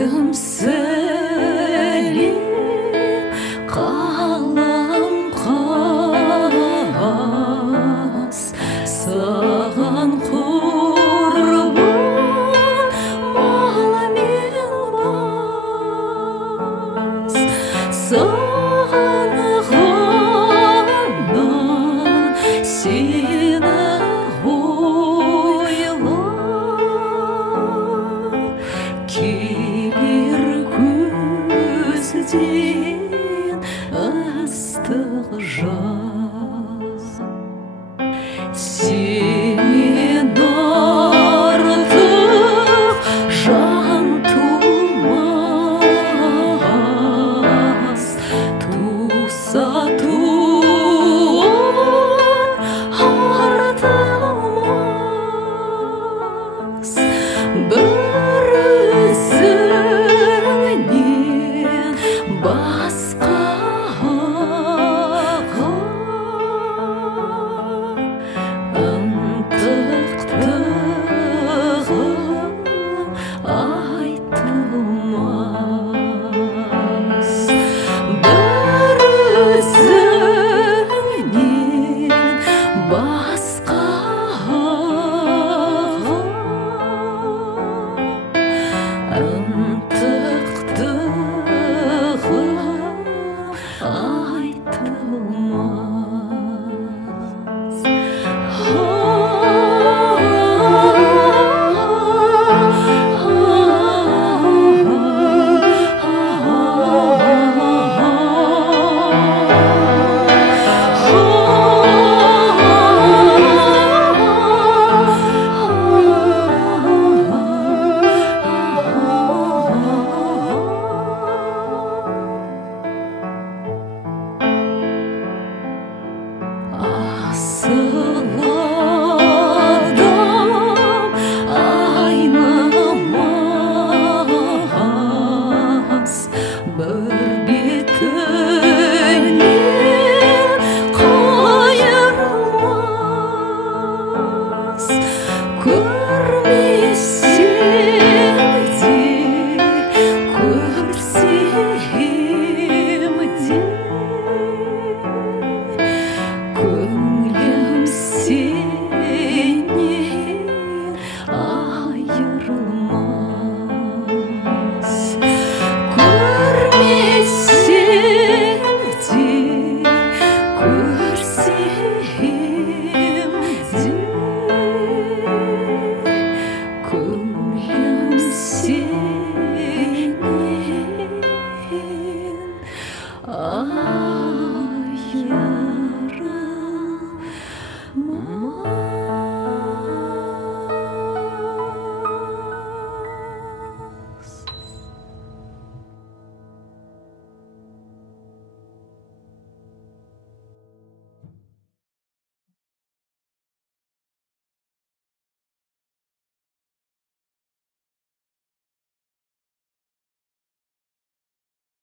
тімсілі қалам қағаз саған құрбан мал мен бас саған ғана сені ойлап келер көзден ыстық жаз сенен артық жан тумас туса туар артылмас бір өзіңнен басқаға ынтықтығым айтылмас бір өзіңнен басқаға ынтықтығым айтылмас. Асыл адам айнымас бір бетінен қайырмас көрмесем де көрсем де көңілім сенен айырылмас көрмесем де көрсем де көңілім сенен